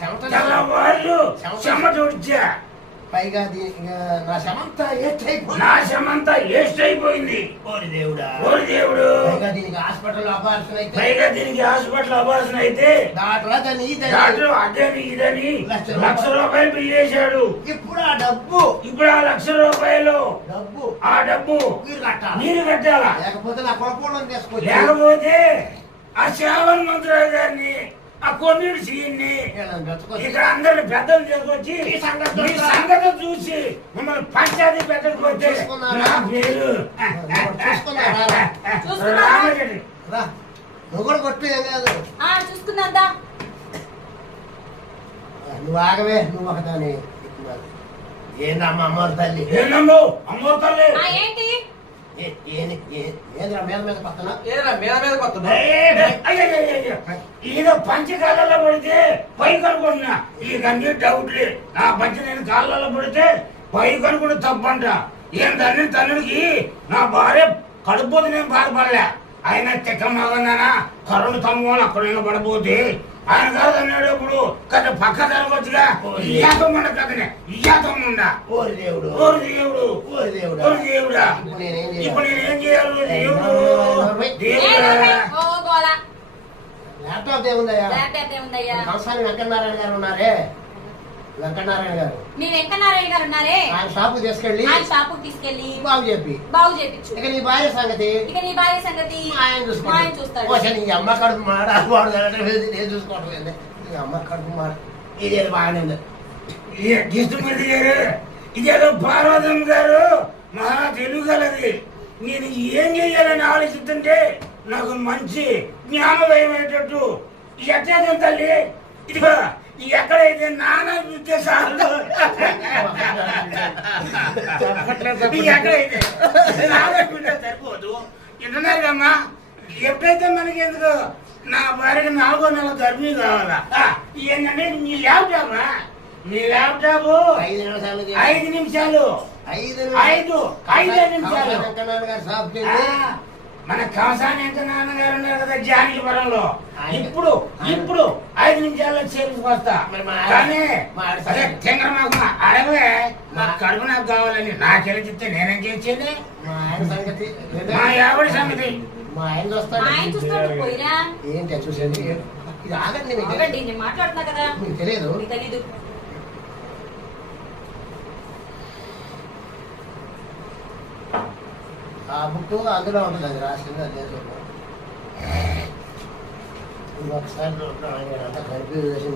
తెల్లవాళ్ళు చెమట ఉడిచా. పైగా నా శమంతా వేస్ట్ అయిపోయింది. ఓరి దేవుడా, ఓరి దేవుడు. పైగా దీనికి హాస్పిటల్ అబార్షన్ అయితే డాక్టర్ అదని ఇదని లక్ష రూపాయలు బిల్ చేశాడు. ఇప్పుడు ఆ లక్ష రూపాయలు ఆ డబ్బు మీరు కట్టాలా? లేకపోతే నా కొడుకు తీసుకో, లేకపోతే ఆ శ్రావణ్ మంత్రాలు గారిని ఆ కొన్నిడు సీన్ని ఇక్కడ అందరిని పెద్దలు తీసుకొచ్చి ఈ సంగతి చూసి మిమ్మల్ని పంచాయతీ పెట్టకపోతే నా పేరు నువ్వు కూడా కొట్టు. ఏం కాదు, చూసుకున్నా. నువ్వు ఆగవే. నువ్వు ఒకదాని ఏందమ్మా అమ్మవారి తల్లి? ఏందమ్మో అమ్మవారి తల్లి? ఏంటి ఏదో పంచి కాళ్ళలో పడితే పైకి అనుకుంటున్నా. ఈ అన్ని డౌట్లే. నా పంచి నేను కాళ్ళలో పడితే పైకి అనుకుంటే తప్పంట. ఏం తల్లికి నా భార్య కడుపుపోతే నేను బాధపడలే. ఆయన తెక్క మగందానా కరుణ తమ్ముళ్ళు అక్కడ పడిపోతే ఆయన కాదు అన్నాడు. ఇప్పుడు కథ పక్క జరగవచ్చుగా. ఇయ్యాతమ్మండ కథనే ఇయ్యాతమ్మండ. ఓరి దేవుడు, ఓరి దేవుడు, ఓరి దేవుడు, ఓరి దేవుడా. ఇప్పుడు నేనేం చేయాలి? దేవుడా, ల్యాప్టాప్ ఏముందయ్యా? సంవత్సరాలు వెంకటనారాయణ గారు ఉన్నారే, వెంకటనారాయణ గారు ఆయన షాపు తీసుకెళ్ళి బాగు చేపించు. ఇక నీ భార్య సంగతి ఆయన చూస్తాడు. నీ అమ్మ కడుపు మాడు నేను చూసుకోవటం లేదు. నీ అమ్మ కడుపు మాడు ఇదేదో బాగానే ఉంది. కృష్ణమూర్తి గారు, ఇదేదో పార్వతమ్మ గారు మహా తెలుగలది. నేను ఏం చెయ్యాలని ఆలోచిస్తుంటే నాకు మంచి జ్ఞానోదయం అయ్యేటట్టు ఎట్లయితే తల్లి ఇదిగో ఎక్కడైతే నానా ఉద్దేశాలు ఎక్కడైతే సరిపోదు. ఇంటున్నారు కమ్మా. ఎప్పుడైతే మనకి ఎందుకు నా భార్యకి 4వ నెల గర్భిణీ కావాలా? ఏంటంటే మీ ల్యాప్టాప్ 5 నిమిషాలు మన కంసాని ఎంత నాన్నగారు ఉన్నారు కదా జానకిపురంలో. ఇప్పుడు 5 నిమిషాల్లో చేరుకొస్తా. కానీ చంద్రమాకు అడవే నా కడుపు నాకు కావాలని నాకెళ్ళి చెప్తే నేనేం చేసేది? మా ఆవిడ సంగతి మా ఆయన చూస్తాడు. ఏంటి చూసేది? ఇది ఆగండి, మాట్లాడుతున్నా కదా, మీకు తెలియదు. ఆ బుక్ అందులో ఉంటుంది, అది రాసింది. అదే ఒకసారి అంతా కన్ఫ్యూజ్ చేసి